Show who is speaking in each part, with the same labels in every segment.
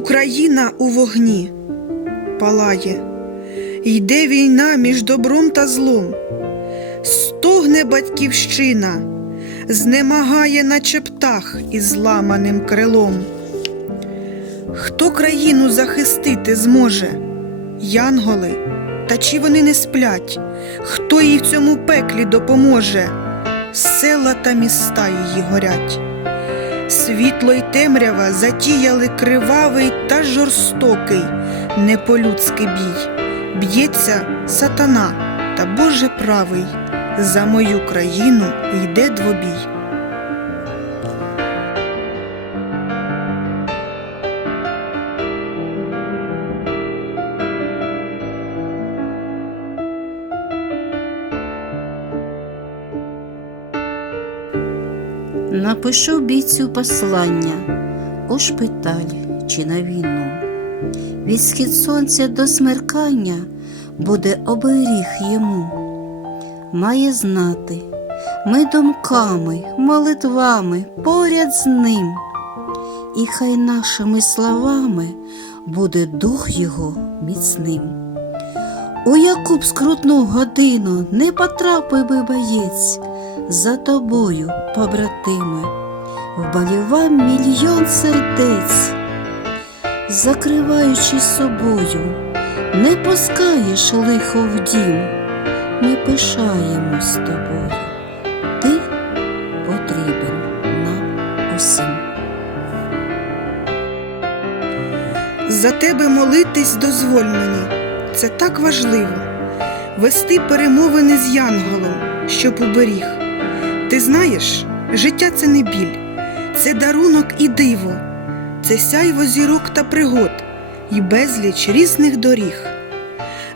Speaker 1: Україна у вогні палає, йде війна між добром та злом, стогне батьківщина, знемагає, наче птах із зламаним крилом. Хто країну захистити зможе? Янголи, та чи вони не сплять? Хто їй в цьому пеклі допоможе? Села та міста її горять. Світло й темрява затіяли кривавий та жорстокий, не по-людськи бій. Б'ється сатана та Боже правий. За мою країну йде двобій.
Speaker 2: Напишу бійцю послання у шпиталь чи на війну. Від схід сонця до смеркання буде оберіг йому. Має знати, ми думками, молитвами поряд з ним, і хай нашими словами буде дух його міцним. У яку б скрутну годину не потрапив би боєць за тобою, побратиме, вболівав мільйон сердець, закриваючи собою, не пускаєш лихо в дім, ми пишаємось тобою. Ти потрібен нам усім.
Speaker 1: За тебе молитись дозволь мені, це так важливо. Вести перемовини з Янголом, щоб уберіг. Ти знаєш, життя це не біль, це дарунок і диво, це сяйво зірок та пригод, і безліч різних доріг.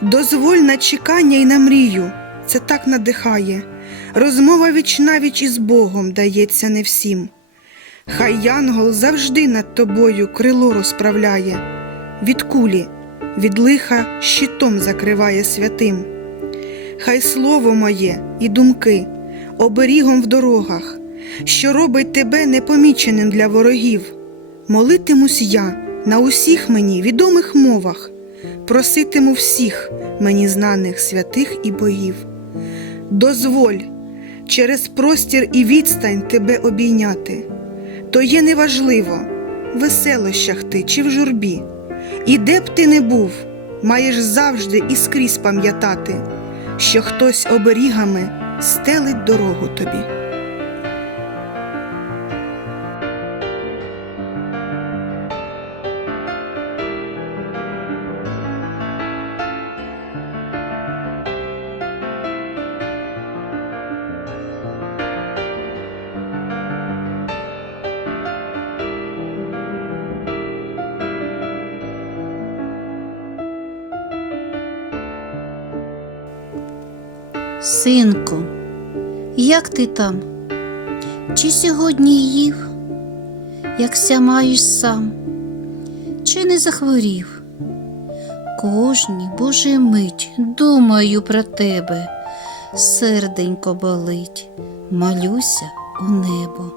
Speaker 1: Дозволь на чекання й на мрію, це так надихає. Розмова віч навіч із Богом дається не всім. Хай янгол завжди над тобою крило розправляє, від кулі, від лиха щитом закриває святим. Хай слово моє і думки оберігом в дорогах, що робить тебе непоміченим для ворогів. Молитимусь я на усіх мені відомих мовах, проситиму всіх мені знаних святих і богів. Дозволь через простір і відстань тебе обійняти, то є неважливо, в веселощах ти чи в журбі. І де б ти не був, маєш завжди і скрізь пам'ятати, що хтось оберігами стелить дорогу тобі.
Speaker 2: Синку, як ти там? Чи сьогодні їв, якся маєш сам, чи не захворів? Кожні Боже мить думаю про тебе, серденько болить, молюся у небо.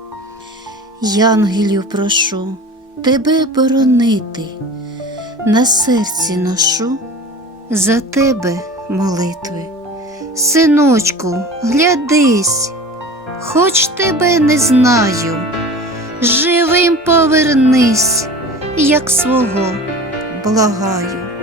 Speaker 2: Янгелів прошу тебе боронити, на серці ношу за тебе молитви. Синочку, глядись, хоч тебе не знаю, живим повернись, як свого благаю.